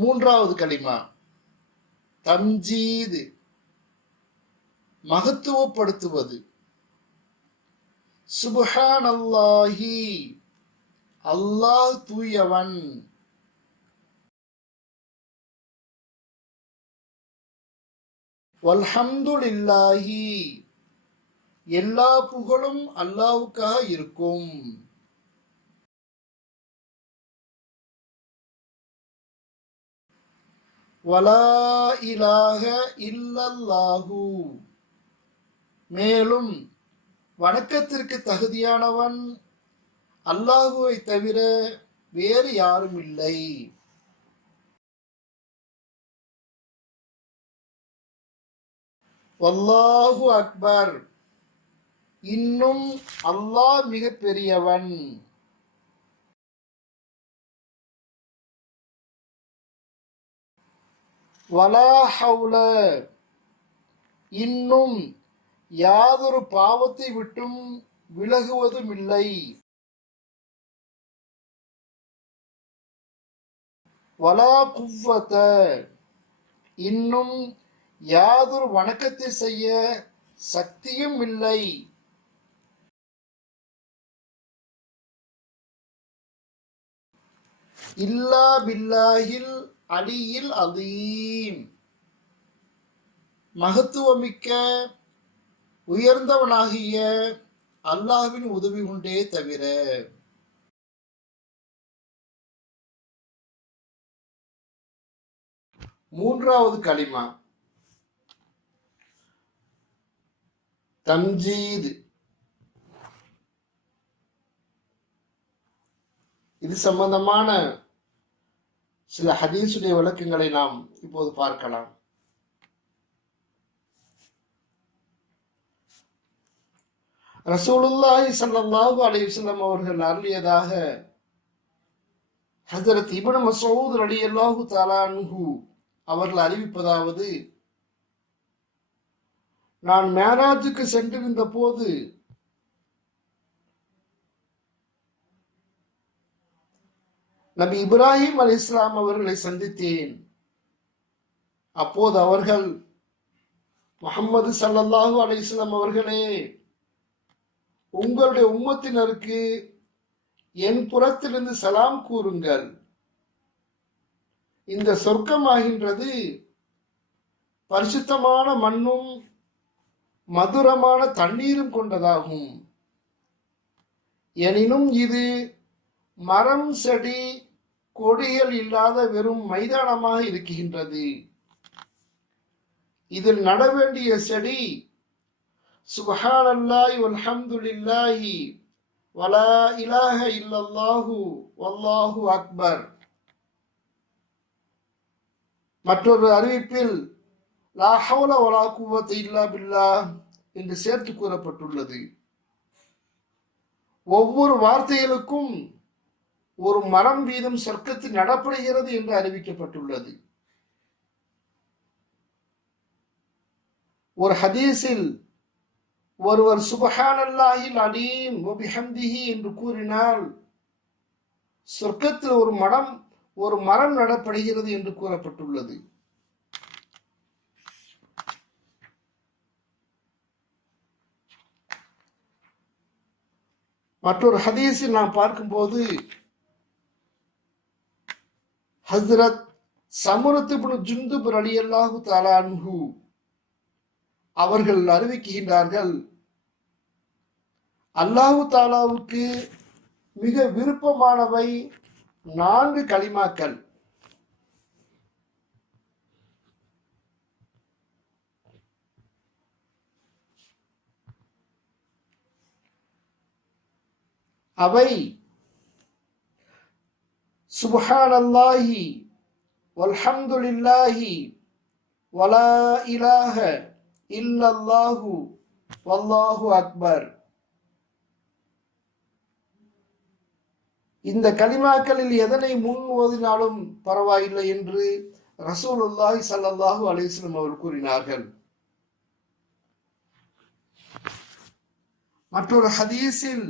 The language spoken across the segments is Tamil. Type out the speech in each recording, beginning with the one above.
மூன்றாவது களிமா தம்ஜீது, மகத்துவப்படுத்துவது. சுப்ஹானல்லாஹி, அல்லாஹ் தூயவன். வல்ஹம்துலில்லாஹி, எல்லா புகழும் அல்லாஹ்வுக்காக இருக்கும். வலா இலாஹ இல்லல்லாஹு, மேலும் வணக்கத்திற்கு தகுதியானவன் அல்லாஹுவை தவிர வேறு யாரும் இல்லை. வல்லாஹு அக்பர், இன்னும் அல்லாஹ் மிக பெரியவன். வலா ஹவுல, இன்னும் யாதொரு பாவத்தை விட்டும் விலகுவதும் இல்லை. வலா குவ்வத, இன்னும் யாதொரு வணக்கத்தை செய்ய சக்தியும் இல்லை. இல்லா பில்லாஹில் அலியில் அதீம், மகத்துவமிக்க உயர்ந்தவனாகிய அல்லாஹ்வின் உதவி கொண்டே தவிர. மூன்றாவது களிமா தம்ஜீத். இது சம்பந்தமான சில ஹதீஸுடைய விளக்கங்களை நாம் இப்போது பார்க்கலாம். ரசூலுல்லாஹி ஸல்லல்லாஹு அலைஹி வஸல்லம் அவர்கள் அருளியதாக ஹஜ்ரத் இப்னு மஸ்ஊத் ரலியல்லாஹு தஆலா அன்ஹு அவர்கள் அறிவிப்பதாவது, நான் மேராஜுக்கு சென்றிருந்த போது நபி இப்ராஹிம் அலைஹிஸ்ஸலாம் அவர்களை சந்தித்தேன். அப்போது அவர்கள், முஹம்மது ஸல்லல்லாஹு அலைஹி வஸல்லம் அவர்களே, உங்களுடைய உம்மத்தினருக்கு என் புறத்திலிருந்து சலாம் கூறுங்கள். இந்த சொர்க்கமாகின்றது பரிசுத்தமான மண்ணும் மதுரமான தண்ணீரும் கொண்டதாகும். எனினும் இது மரம் செடி கொடிகள் இல்லாத வெறும் மைதானமாக இருக்கின்றது. இதில் நட வேண்டிய செடி சுப்ஹானல்லாஹி வல்ஹம்துலில்லாஹி வலா இலாஹ இல்லல்லாஹு வல்லாஹு அக்பர். மற்றொரு அறிவிப்பில் லா ஹவ்ல வலா குவத்த இல்லா பில்லாஹ் என்று சேர்த்து கூறப்பட்டுள்ளது. ஒவ்வொரு வார்த்தைகளுக்கும் ஒரு மரம் வீதம் சொர்க்கத்தில் நடப்படுகிறது என்று அறிவிக்கப்பட்டுள்ளது. ஒரு ஹதீஸில் ஒருவர் சுப்ஹானல்லாஹில் அலீம் வ பிஹம்திஹி என்று கூறினால் சொர்க்கத்தில் ஒரு மரம் நடப்படுகிறது என்று கூறப்பட்டுள்ளது. மற்றொரு ஹதீஸில் நாம் பார்க்கும்போது ஹஸ்ரத் சமுரத் இப்னு ஜுந்துப் ரலியல்லாஹு தஆலா அன்ஹு அவர்கள் அறிவிக்கின்றார்கள், அல்லாஹு தாலாவுக்கு மிக விருப்பமானவை 4 களிமாக்கள். அவை சுப்ஹானல்லாஹி வல்ஹம்துலில்லாஹி வலா இலாஹ இல்லல்லாஹு வல்லாஹு அக்பர். இந்த கலிமாக்களில் எதனை முன் ஓதினாலும் பரவாயில்லை என்று ரசூலுல்லாஹி ஸல்லல்லாஹு அலைஹி வஸல்லம் அவர்கள் கூறினார்கள். மற்றொரு ஹதீஸில்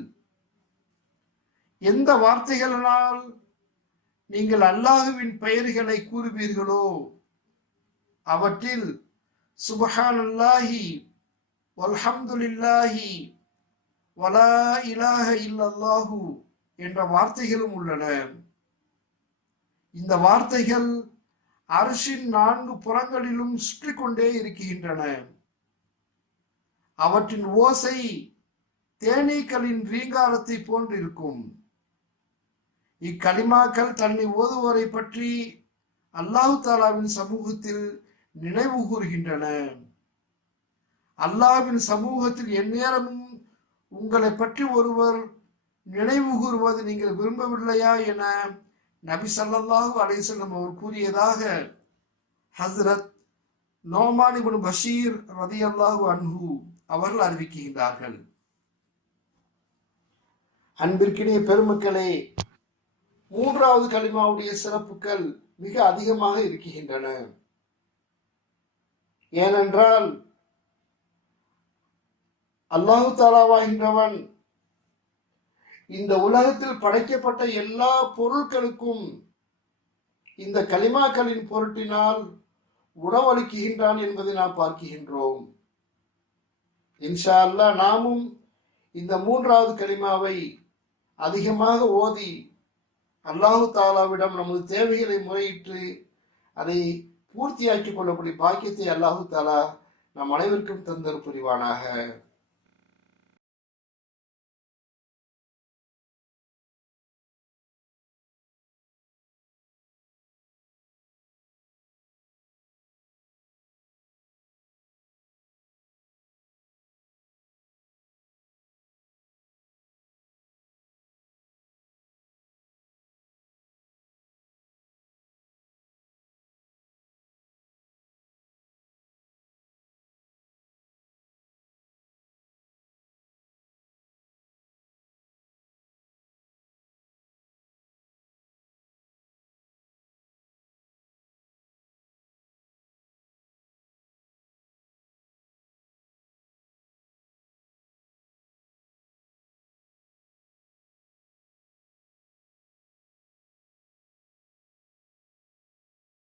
எந்த வார்த்தைகளினால் நீங்கள் அல்லாஹுவின் பெயர்களை கூறுவீர்களோ அவற்றில் சுப்ஹானல்லாஹி வல்ஹம்துலில்லாஹி வலா இலாஹ இல்லல்லாஹு என்ற வார்த்தைகளும் உள்ளன. இந்த வார்த்தைகள் அர்ஷின் 4 புறங்களிலும் சுற்றி கொண்டே இருக்கின்றன. அவற்றின் ஓசை தேனீக்களின் ரீங்காரத்தை போன்றிருக்கும். இக்கலிமாக்கள் தன்னை ஓதுவோரை பற்றி அல்லாஹு தாலாவின் சமூகத்தில் நினைவு கூறுகின்றன. அல்லாஹ்வின் சமூகத்தில் எந்நேரமும் உங்களை பற்றி ஒருவர் நினைவு கூறுவது நீங்கள் விரும்பவில்லையா என நபி ஸல்லல்லாஹு அலைஹி வஸல்லம் அவர் கூறியதாக ஹஸ்ரத் நோமான் இப்னு பஷீர் ரலியல்லாஹு அன்ஹு அவர்கள் அறிவிக்கின்றார்கள். அன்பிற்கினிய பெருமக்களே, 3வது கலிமாவுடைய சிறப்புகள் மிக அதிகமாக இருக்கின்றன. ஏனென்றால் அல்லாஹு தாலாவாகின்றவன் இந்த உலகத்தில் படைக்கப்பட்ட எல்லா பொருட்களுக்கும் இந்த கலிமாக்களின் பொருட்டினால் உணவளிக்கின்றான் என்பதை நாம் பார்க்கின்றோம். இன்ஷா அல்லாஹ் நாமும் இந்த 3வது கலிமாவை அதிகமாக ஓதி அல்லாஹு தாலாவிடம் நமது தேவைகளை முறையிட்டு அதை பூர்த்தியாக்கிக் கொள்ளக்கூடிய பாக்கியத்தை அல்லாஹு தாலா நம் அனைவருக்கும் தந்தர் புரிவானாக.